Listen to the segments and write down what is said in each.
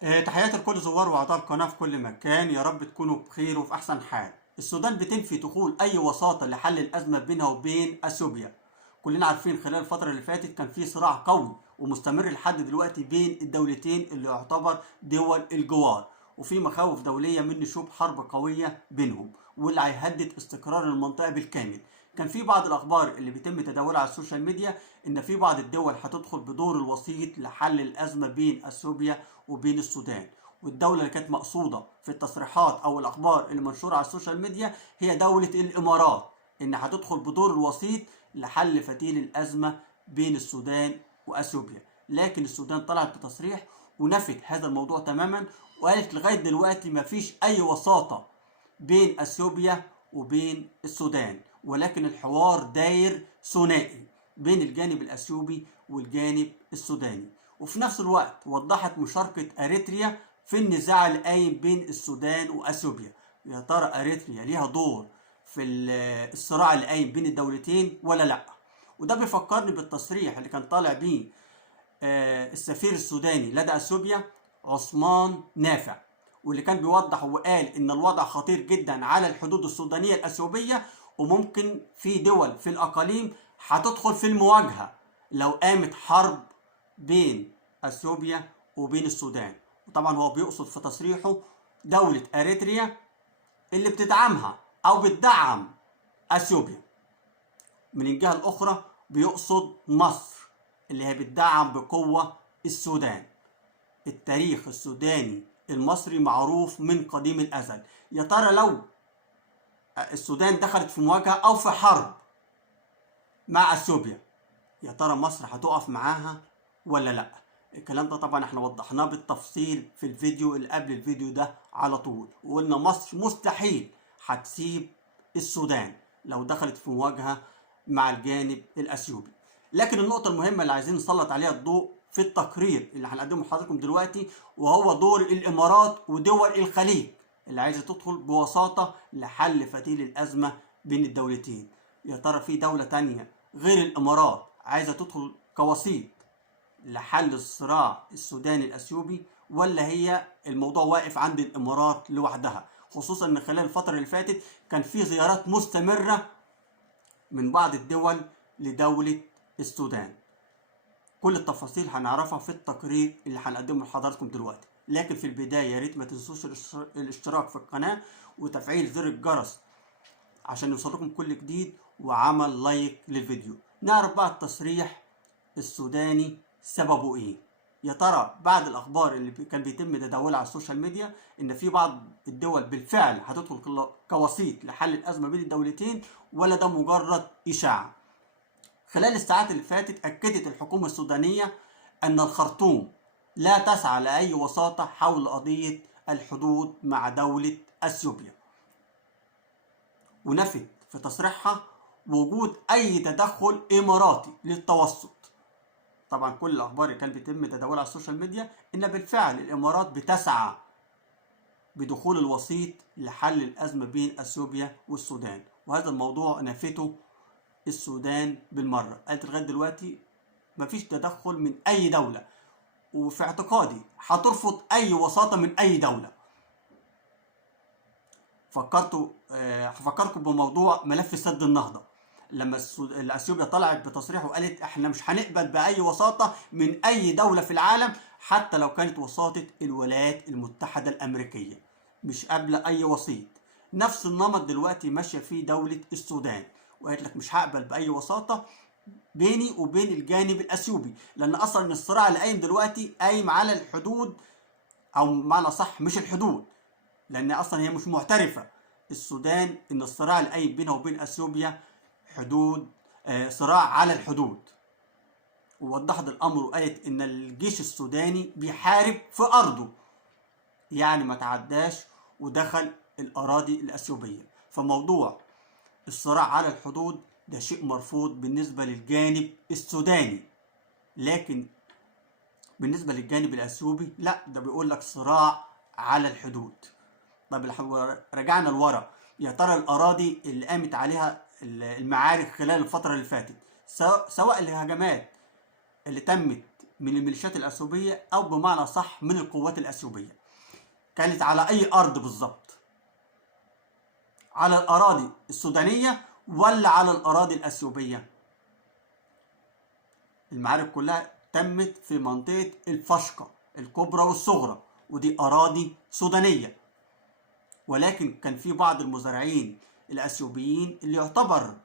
تحياتي لكل زوار واعضاء القناه في كل مكان، يا رب تكونوا بخير وفي احسن حال. السودان بتنفي دخول اي وساطه لحل الازمه بينها وبين اثيوبيا. كلنا عارفين خلال الفتره اللي فاتت كان في صراع قوي ومستمر لحد دلوقتي بين الدولتين اللي يعتبر دول الجوار، وفي مخاوف دوليه من نشوب حرب قويه بينهم واللي هيهدد استقرار المنطقه بالكامل. كان في بعض الاخبار اللي بيتم تداولها على السوشيال ميديا ان في بعض الدول هتدخل بدور الوسيط لحل الازمه بين اثيوبيا وبين السودان، والدوله اللي كانت مقصوده في التصريحات او الاخبار اللي منشوره على السوشيال ميديا هي دوله الامارات، ان هتدخل بدور الوسيط لحل فتيل الازمه بين السودان واثيوبيا. لكن السودان طلعت بتصريح ونفت هذا الموضوع تماما، وقالت لغايه دلوقتي مفيش اي وساطه بين اثيوبيا وبين السودان، ولكن الحوار داير ثنائي بين الجانب الاثيوبي والجانب السوداني. وفي نفس الوقت وضحت مشاركة اريتريا في النزاع القايم بين السودان واثيوبيا. يا ترى اريتريا ليها دور في الصراع اللي قايم بين الدولتين ولا لا؟ وده بيفكرني بالتصريح اللي كان طالع بيه السفير السوداني لدى اثيوبيا عثمان نافع، واللي كان بيوضح وقال ان الوضع خطير جدا على الحدود السودانيه الاثيوبيه، وممكن في دول في الاقاليم هتدخل في المواجهه لو قامت حرب بين اثيوبيا وبين السودان. وطبعا هو بيقصد في تصريحه دوله اريتريا اللي بتدعمها او بتدعم اثيوبيا. من الجهه الاخرى بيقصد مصر اللي هي بتدعم بقوه السودان. التاريخ السوداني المصري معروف من قديم الازل. يا ترى لو السودان دخلت في مواجهه او في حرب مع اثيوبيا، يا ترى مصر هتقف معاها ولا لا؟ الكلام ده طبعا احنا وضحناه بالتفصيل في الفيديو اللي قبل الفيديو ده على طول، وقلنا مصر مستحيل هتسيب السودان لو دخلت في مواجهه مع الجانب الاثيوبي. لكن النقطه المهمه اللي عايزين نسلط عليها الضوء في التقرير اللي هنقدمه لحضراتكم دلوقتي، وهو دور الامارات ودول الخليج اللي عايزه تدخل بوساطه لحل فتيل الازمه بين الدولتين. يا ترى في دوله تانية غير الامارات عايزه تدخل كوسيط لحل الصراع السوداني الاثيوبي، ولا هي الموضوع واقف عند الامارات لوحدها؟ خصوصا ان خلال الفتره اللي فاتت كان في زيارات مستمره من بعض الدول لدوله السودان. كل التفاصيل هنعرفها في التقرير اللي هنقدمه لحضراتكم دلوقتي، لكن في البدايه يا ريت ما تنسوش الاشتراك في القناه وتفعيل زر الجرس عشان يوصلكم كل جديد، وعمل لايك للفيديو. نعرف بقى التصريح السوداني سببه ايه. يا ترى بعد الاخبار اللي كان بيتم تداولها على السوشيال ميديا ان في بعض الدول بالفعل هتدخل كوسيط لحل الازمه بين الدولتين، ولا ده مجرد اشاعه؟ خلال الساعات اللي فاتت اكدت الحكومه السودانيه ان الخرطوم لا تسعى لاي وساطه حول قضيه الحدود مع دوله اثيوبيا، ونفت في تصريحها وجود اي تدخل اماراتي للتوسط. طبعا كل الاخبار اللي كان بيتم تداولها على السوشيال ميديا ان بالفعل الامارات بتسعى بدخول الوسيط لحل الازمه بين اثيوبيا والسودان، وهذا الموضوع نفته السودان بالمره. قالت لغايه دلوقتي مفيش تدخل من اي دوله، وفي اعتقادي هترفض اي وساطه من اي دوله. هفكركم بموضوع ملف سد النهضه، لما اثيوبيا طلعت بتصريح وقالت احنا مش هنقبل باي وساطه من اي دوله في العالم حتى لو كانت وساطه الولايات المتحده الامريكيه، مش قابله اي وسيط. نفس النمط دلوقتي ماشيه فيه دوله السودان، وقالت لك مش هقبل باي وساطه بيني وبين الجانب الاثيوبي، لان اصلا الصراع اللي قايم دلوقتي قايم على الحدود، او معنى صح مش الحدود، لان اصلا هي مش معترفه السودان ان الصراع اللي قايم بينها وبين اثيوبيا حدود، صراع على الحدود. ووضحت الامر وقالت ان الجيش السوداني بيحارب في ارضه، يعني ما تعداش ودخل الاراضي الاثيوبيه. فموضوع الصراع على الحدود ده شيء مرفوض بالنسبه للجانب السوداني، لكن بالنسبه للجانب الاثيوبي لا، ده بيقول لك صراع على الحدود. طب رجعنا لورا، يا ترى الاراضي اللي قامت عليها المعارك خلال الفتره اللي فاتت، سواء الهجمات اللي تمت من الميليشيات الأثيوبية، أو بمعنى صح من القوات الأثيوبية. كانت على أي أرض بالظبط؟ على الأراضي السودانية ولا على الأراضي الأثيوبية؟ المعارك كلها تمت في منطقة الفشقة الكبرى والصغرى، ودي أراضي سودانية. ولكن كان في بعض المزارعين الأثيوبيين اللي يعتبر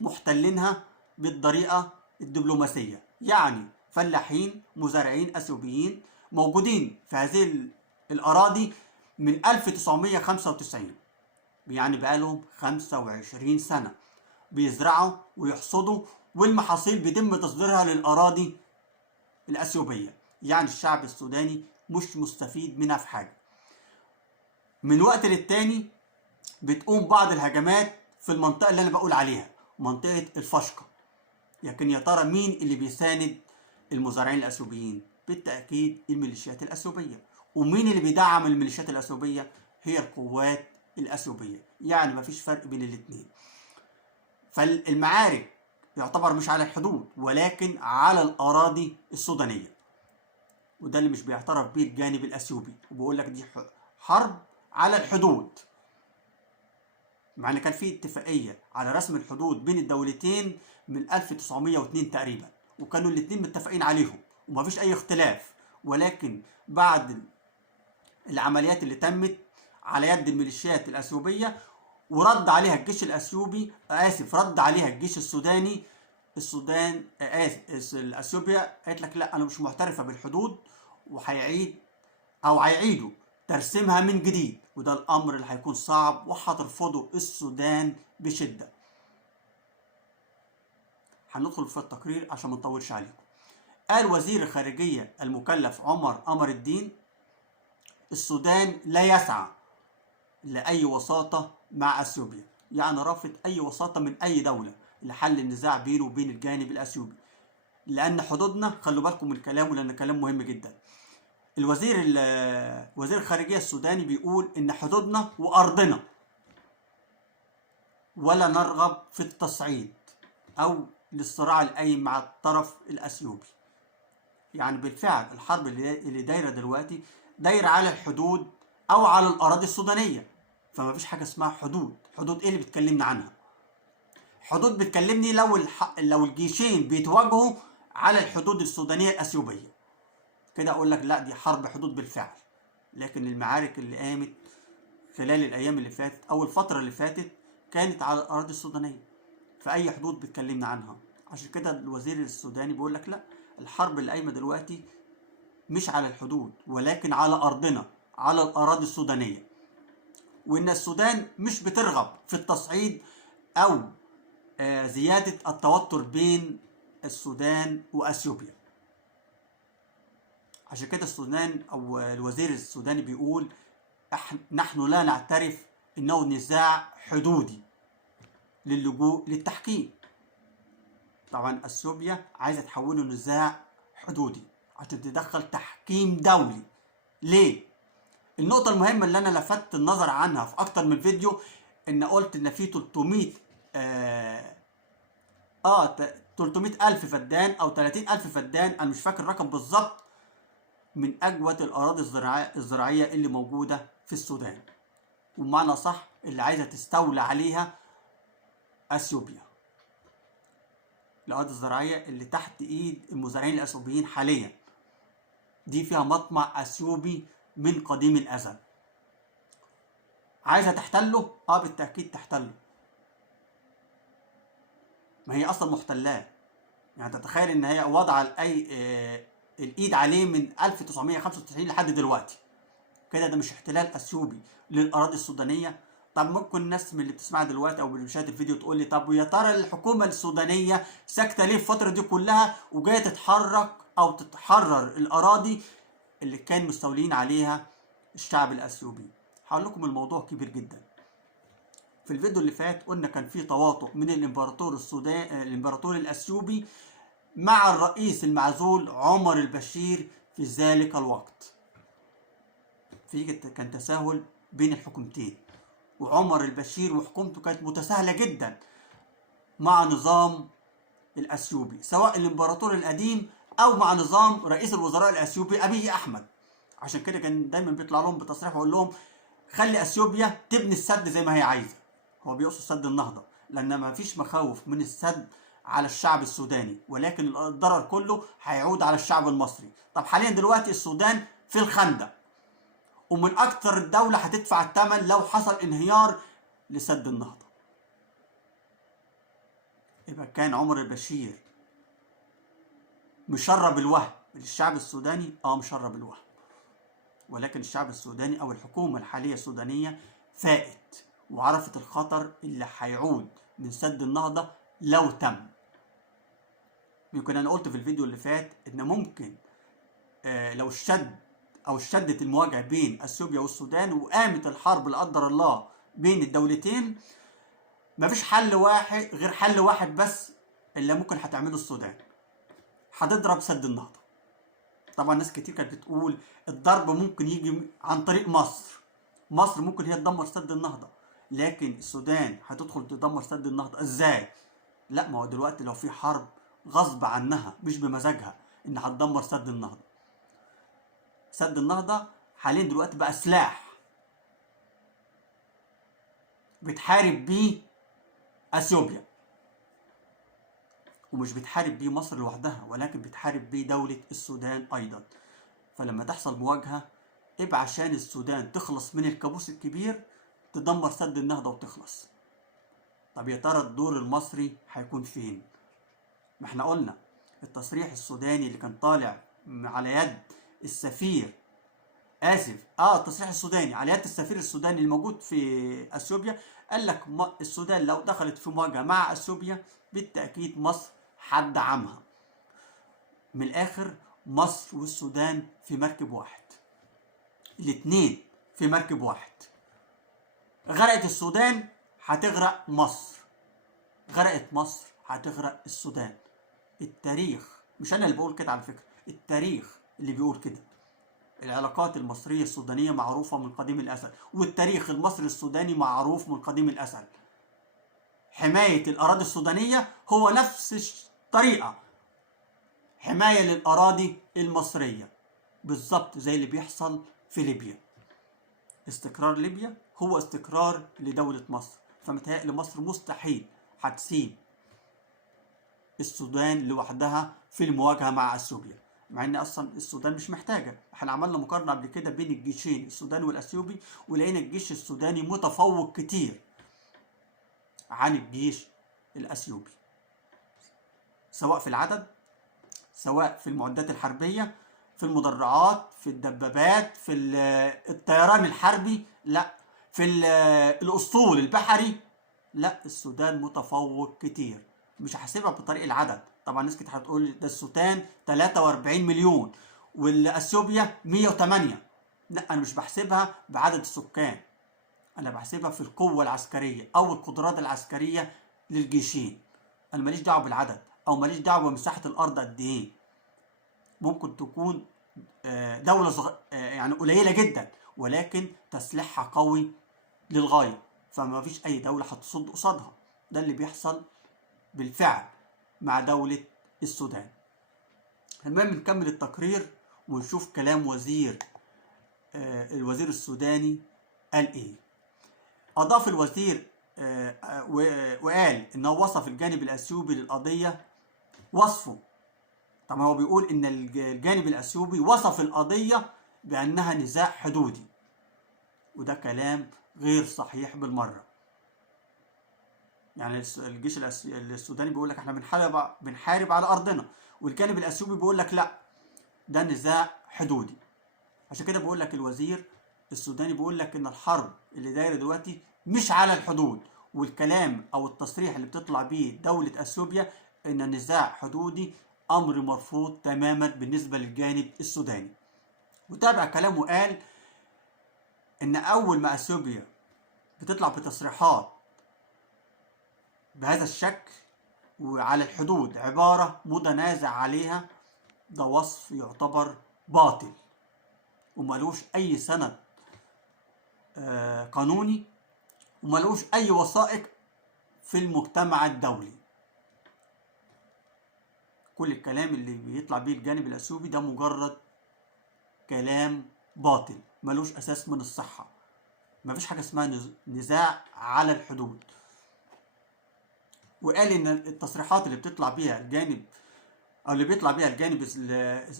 محتلينها بالطريقة الدبلوماسية، يعني فلاحين مزارعين أثيوبيين موجودين في هذه الأراضي من 1995، يعني بقالهم 25 سنة بيزرعوا ويحصدوا، والمحاصيل بيتم تصديرها للأراضي الأثيوبية. يعني الشعب السوداني مش مستفيد منها في حاجة. من وقت للتاني بتقوم بعض الهجمات في المنطقة اللي أنا بقول عليها، منطقة الفشقة. لكن يا ترى مين اللي بيساند المزارعين الأثيوبيين؟ بالتأكيد الميليشيات الأثيوبية. ومين اللي بيدعم الميليشيات الأثيوبية؟ هي القوات الأثيوبية. يعني مفيش فرق بين الاتنين. فالمعارك يعتبر مش على الحدود، ولكن على الأراضي السودانية، وده اللي مش بيعترف بيه الجانب الأثيوبي، وبيقول لك دي حرب على الحدود، مع ان كان في اتفاقيه على رسم الحدود بين الدولتين من 1902 تقريبا، وكانوا الاثنين متفقين عليهم ومفيش اي اختلاف. ولكن بعد العمليات اللي تمت على يد الميليشيات الاثيوبيه، ورد عليها الجيش الاثيوبي، رد عليها الجيش السوداني، السودان اثيوبيا قالت لك لا انا مش معترفه بالحدود، هيعيدوا ترسيمها من جديد، وده الامر اللي هيكون صعب وهترفضه السودان بشده. هندخل في التقرير عشان ما نطولش عليكم. قال وزير الخارجيه المكلف عمر قمر الدين: السودان لا يسعى لاي وساطه مع اثيوبيا، يعني رافض اي وساطه من اي دوله لحل النزاع بينه وبين الجانب الاثيوبي، لان حدودنا، خلوا بالكم من كلامه لان كلام مهم جدا. وزير الخارجيه السوداني بيقول ان حدودنا وارضنا، ولا نرغب في التصعيد او للصراع القايم مع الطرف الاثيوبي. يعني بالفعل الحرب اللي دايره دلوقتي دايره على الحدود او على الاراضي السودانيه، فما فيش حاجه اسمها حدود. حدود ايه اللي بتكلمنا عنها؟ حدود بتكلمني لو الجيشين بيتواجهوا على الحدود السودانيه الاثيوبيه، كده اقول لك لا دي حرب حدود بالفعل. لكن المعارك اللي قامت خلال الايام اللي فاتت او الفتره اللي فاتت كانت على الاراضي السودانيه، فاي حدود بتكلمنا عنها. عشان كده الوزير السوداني بيقول لك لا، الحرب اللي قايمه دلوقتي مش على الحدود ولكن على ارضنا، على الاراضي السودانيه، وان السودان مش بترغب في التصعيد او زياده التوتر بين السودان واثيوبيا. عشان كده السودان او الوزير السوداني بيقول نحن لا نعترف انه نزاع حدودي للجوء للتحكيم. طبعا اثيوبيا عايزه تحوله نزاع حدودي عشان تدخل تحكيم دولي. ليه؟ النقطة المهمة اللي انا لفتت النظر عنها في اكتر من فيديو، ان قلت ان في 300 ألف فدان أو 30 ألف فدان، أنا مش فاكر الرقم بالظبط، من أجود الأراضي الزراعية اللي موجودة في السودان، وبمعنى صح اللي عايزة تستولى عليها أثيوبيا. الأراضي الزراعية اللي تحت إيد المزارعين الأثيوبيين حاليا دي فيها مطمع أثيوبي من قديم الأزل. عايزة تحتله؟ بالتأكيد تحتله، ما هي أصلا محتلاه. يعني تتخيل إن هي وضع الإيد عليه من 1995 لحد دلوقتي، كده ده مش احتلال أثيوبي للأراضي السودانية؟ طب ممكن الناس من اللي بتسمع دلوقتي او اللي بتشاهد الفيديو تقول لي طب ويا ترى الحكومه السودانيه ساكته ليه الفتره دي كلها وجايه تتحرك او تتحرر الاراضي اللي كان مستولين عليها الشعب الاثيوبي؟ هقول لكم الموضوع كبير جدا. في الفيديو اللي فات قلنا كان في تواطؤ من الامبراطور الاثيوبي مع الرئيس المعزول عمر البشير في ذلك الوقت. كان تساهل بين الحكومتين، وعمر البشير وحكومته كانت متساهلة جدا مع نظام الأثيوبي، سواء الإمبراطور القديم او مع نظام رئيس الوزراء الاثيوبي ابي احمد. عشان كده كان دايما بيطلع لهم بتصريح ويقول لهم خلي اثيوبيا تبني السد زي ما هي عايزه. هو بيقصد سد النهضه، لان ما فيش مخاوف من السد على الشعب السوداني، ولكن الضرر كله هيعود على الشعب المصري. طب حاليا دلوقتي السودان في الخندق، ومن اكتر الدوله هتدفع الثمن لو حصل انهيار لسد النهضه. يبقى كان عمر البشير مشرب الوهم للشعب السوداني، مشرب الوهم، ولكن الشعب السوداني او الحكومه الحاليه السودانيه فاقت وعرفت الخطر اللي هيعود من سد النهضه لو تم. يمكن انا قلت في الفيديو اللي فات ان ممكن لو اشتدت المواجهه بين اثيوبيا والسودان وقامت الحرب لا قدر الله بين الدولتين، مفيش حل واحد غير حل واحد بس اللي ممكن هتعمله السودان، هتضرب سد النهضه. طبعا ناس كتير كانت بتقول الضرب ممكن يجي عن طريق مصر ممكن هي تدمر سد النهضه، لكن السودان هتدخل تدمر سد النهضه ازاي؟ لا، ما هو دلوقتي لو في حرب غصب عنها مش بمزاجها ان هتدمر سد النهضه. سد النهضه حاليا دلوقتي بقى سلاح بتحارب بيه اثيوبيا، ومش بتحارب بيه مصر لوحدها، ولكن بتحارب بيه دولة السودان أيضا. فلما تحصل مواجهة ابقى عشان السودان تخلص من الكابوس الكبير تدمر سد النهضة وتخلص. طب يا ترى الدور المصري هيكون فين؟ ما احنا قلنا التصريح السوداني اللي كان طالع على يد السفير التصريح السوداني على يد السفير السوداني الموجود في اثيوبيا، قال لك السودان لو دخلت في مواجهة مع اثيوبيا بالتأكيد مصر هتدعمها. من الاخر مصر والسودان في مركب واحد، الاتنين في مركب واحد. غرقت السودان هتغرق مصر، غرقت مصر هتغرق السودان. التاريخ، مش انا اللي بقول كده على فكرة، التاريخ اللي بيقول كده. العلاقات المصرية السودانية معروفة من قديم الأزل، والتاريخ المصري السوداني معروف من قديم الأزل. حماية الأراضي السودانية هو نفس الطريقة حماية للأراضي المصرية، بالظبط زي اللي بيحصل في ليبيا. استقرار ليبيا هو استقرار لدولة مصر، فمتهيألي مصر مستحيل هتسيب السودان لوحدها في المواجهة مع اثيوبيا، مع ان اصلا السودان مش محتاجة. احنا عملنا مقارنة قبل كده بين الجيشين السوداني والاثيوبي، ولقينا الجيش السوداني متفوق كتير عن الجيش الاثيوبي، سواء في العدد، سواء في المعدات الحربية، في المدرعات، في الدبابات، في الطيران الحربي، لا في الاسطول البحري. لا، السودان متفوق كتير. مش هحسبها بطريق العدد، طبعا ناس كتير هتقول ده السودان 43 مليون والاثيوبيا 108. لا، انا مش بحسبها بعدد السكان، انا بحسبها في القوة العسكرية او القدرات العسكرية للجيشين. انا ماليش دعوة بالعدد، او ماليش دعوة بمساحة الارض قد ايه. ممكن تكون دولة يعني قليلة جدا، ولكن تسليحها قوي للغاية، فما فيش أي دولة هتصد قصادها. ده اللي بيحصل بالفعل مع دولة السودان. المهم نكمل التقرير ونشوف كلام الوزير السوداني قال إيه. أضاف الوزير وقال إنه وصف الجانب الأثيوبي للقضية وصفه. طبعا هو بيقول ان الجانب الاثيوبي وصف القضيه بانها نزاع حدودي، وده كلام غير صحيح بالمره. يعني الجيش السوداني بيقول لك احنا بنحارب على ارضنا، والجانب الاثيوبي بيقول لك لا، ده نزاع حدودي. عشان كده بقول لك الوزير السوداني بيقول لك ان الحرب اللي دايره دلوقتي مش على الحدود، والكلام او التصريح اللي بتطلع بيه دوله اثيوبيا ان النزاع حدودي امر مرفوض تماما بالنسبه للجانب السوداني. وتابع كلامه وقال ان اول ما اثيوبيا بتطلع بتصريحات بهذا الشكل وعلى الحدود عباره متنازع عليها، ده وصف يعتبر باطل وملوش اي سند قانوني، وملوش اي وثائق في المجتمع الدولي. كل الكلام اللي بيطلع بيه الجانب الاثيوبي ده مجرد كلام باطل ملوش اساس من الصحة. مفيش حاجة اسمها نزاع على الحدود. وقال ان التصريحات اللي بتطلع بيها الجانب او اللي بيطلع بيها الجانب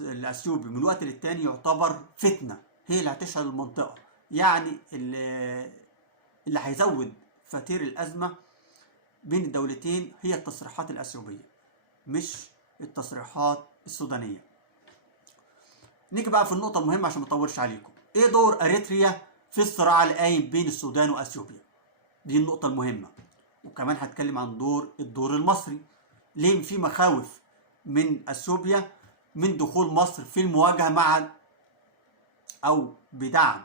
الاثيوبي من وقت للتاني يعتبر فتنة هي اللي هتشعل المنطقة. يعني اللي هيزود فتير الازمة بين الدولتين هي التصريحات الاثيوبية مش التصريحات السودانية. نيجي بقى في النقطة المهمة عشان ما اطولش عليكم. ايه دور اريتريا في الصراع القايم بين السودان واثيوبيا؟ دي النقطة المهمة. وكمان هتكلم عن الدور المصري. ليه في مخاوف من اثيوبيا من دخول مصر في المواجهة مع او بدعم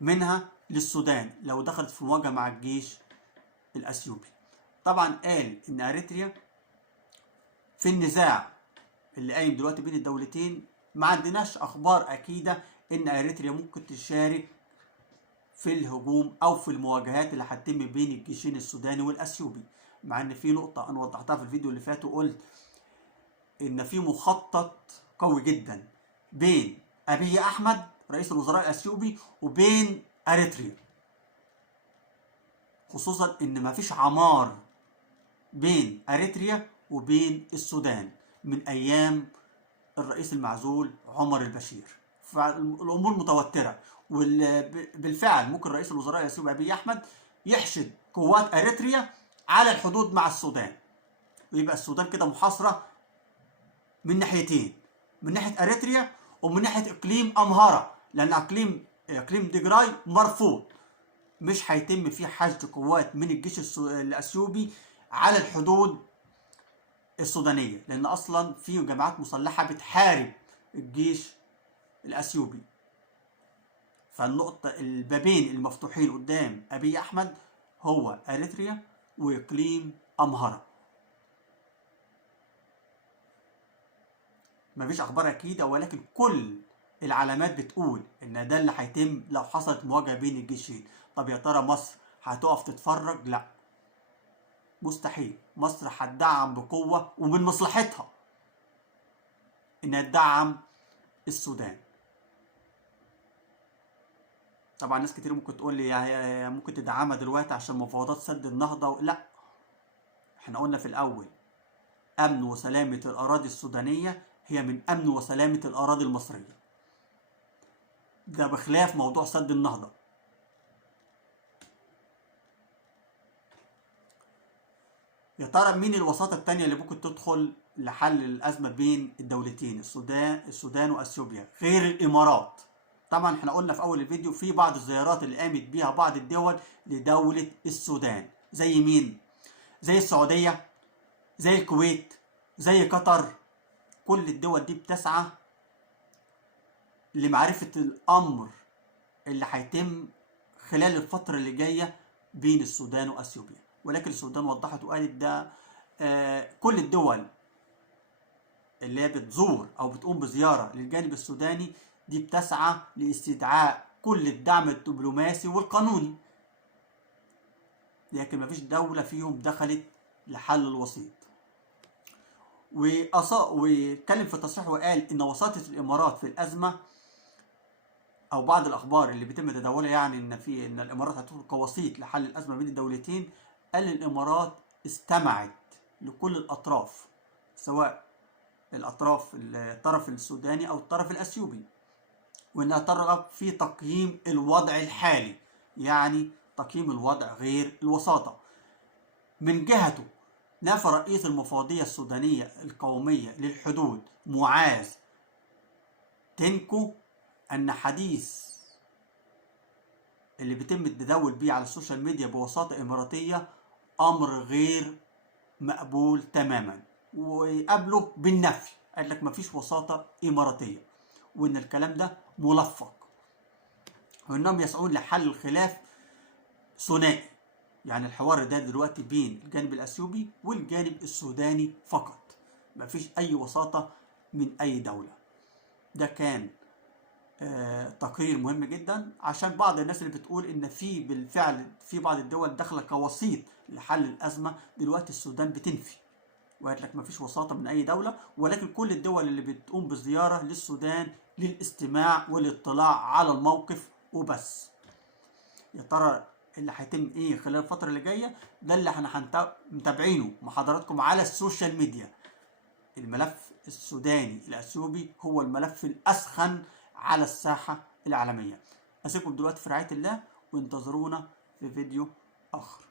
منها للسودان لو دخلت في مواجهة مع الجيش الاثيوبي؟ طبعا قال ان اريتريا في النزاع اللي قايم دلوقتي بين الدولتين ما عندناش اخبار اكيدة ان اريتريا ممكن تشارك في الهجوم او في المواجهات اللي هتتم بين الجيشين السوداني والاثيوبي. مع ان في نقطة انا وضحتها في الفيديو اللي فات وقلت ان في مخطط قوي جدا بين ابي احمد رئيس الوزراء الاثيوبي وبين اريتريا، خصوصا ان مفيش عمار بين اريتريا وبين السودان من ايام الرئيس المعزول عمر البشير. فالامور متوتره، وبالفعل ممكن رئيس الوزراء الاثيوبي ابي احمد يحشد قوات اريتريا على الحدود مع السودان، ويبقى السودان كده محاصره من ناحيتين، من ناحيه اريتريا ومن ناحيه اقليم امهاره، لان اقليم ديجراي مرفوض، مش هيتم فيه حشد قوات من الجيش الاثيوبي على الحدود السودانيه، لان اصلا في جماعات مسلحه بتحارب الجيش الاثيوبي. فالنقطه البابين المفتوحين قدام ابي احمد هو اريتريا واقليم امهره. مفيش اخبار اكيده، ولكن كل العلامات بتقول ان ده اللي هيتم لو حصلت مواجهه بين الجيشين. طب يا ترى مصر هتقف تتفرج؟ لا، مستحيل. مصر هتدعم بقوه ومن مصلحتها انها تدعم السودان. طبعا ناس كتير ممكن تقول لي ممكن تدعمها دلوقتي عشان مفاوضات سد النهضه. لا، احنا قلنا في الاول امن وسلامه الاراضي السودانيه هي من امن وسلامه الاراضي المصريه، ده بخلاف موضوع سد النهضه. يا ترى مين الوساطه الثانيه اللي ممكن تدخل لحل الازمه بين الدولتين السودان واثيوبيا غير الامارات؟ طبعا احنا قلنا في اول الفيديو في بعض الزيارات اللي قامت بيها بعض الدول لدوله السودان، زي مين؟ زي السعوديه، زي الكويت، زي قطر. كل الدول دي بتسعى لمعرفه الامر اللي هيتم خلال الفتره اللي جايه بين السودان واثيوبيا. ولكن السودان وضحت وقالت ده كل الدول اللي هي بتزور او بتقوم بزياره للجانب السوداني دي بتسعى لاستدعاء كل الدعم الدبلوماسي والقانوني، لكن مفيش دوله فيهم دخلت لحل الوسيط. واتكلم في تصريح وقال ان وساطه الامارات في الازمه، او بعض الاخبار اللي بيتم تداولها يعني ان الامارات هتدخل كوسيط لحل الازمه بين الدولتين. قال الامارات استمعت لكل الاطراف، سواء الطرف السوداني او الطرف الاثيوبي، وانها ترغب في تقييم الوضع الحالي، يعني تقييم الوضع غير الوساطه. من جهته نفى رئيس المفوضيه السودانيه القوميه للحدود معاذ تنكو ان حديث اللي بيتم التداول بيه على السوشيال ميديا بوساطة إماراتية أمر غير مقبول تماما، وقابله بالنفي. قال لك مفيش وساطة إماراتية، وإن الكلام ده ملفق، وإنهم يسعون لحل الخلاف ثنائي، يعني الحوار ده دلوقتي بين الجانب الأثيوبي والجانب السوداني فقط، مفيش أي وساطة من أي دولة. ده كان تقرير مهم جدا عشان بعض الناس اللي بتقول ان في بالفعل في بعض الدول داخله كوسيط لحل الازمه. دلوقتي السودان بتنفي وقالت لك مفيش وساطة من أي دولة، ولكن كل الدول اللي بتقوم بزيارة للسودان للاستماع والاطلاع على الموقف وبس. يا ترى اللي هيتم ايه خلال الفترة اللي جاية؟ ده اللي احنا متابعينه مع حضراتكم على السوشيال ميديا. الملف السوداني الأثيوبي هو الملف الأسخن على الساحة العالمية. أسيبكم دلوقتي في رعاية الله، وانتظرونا في فيديو آخر.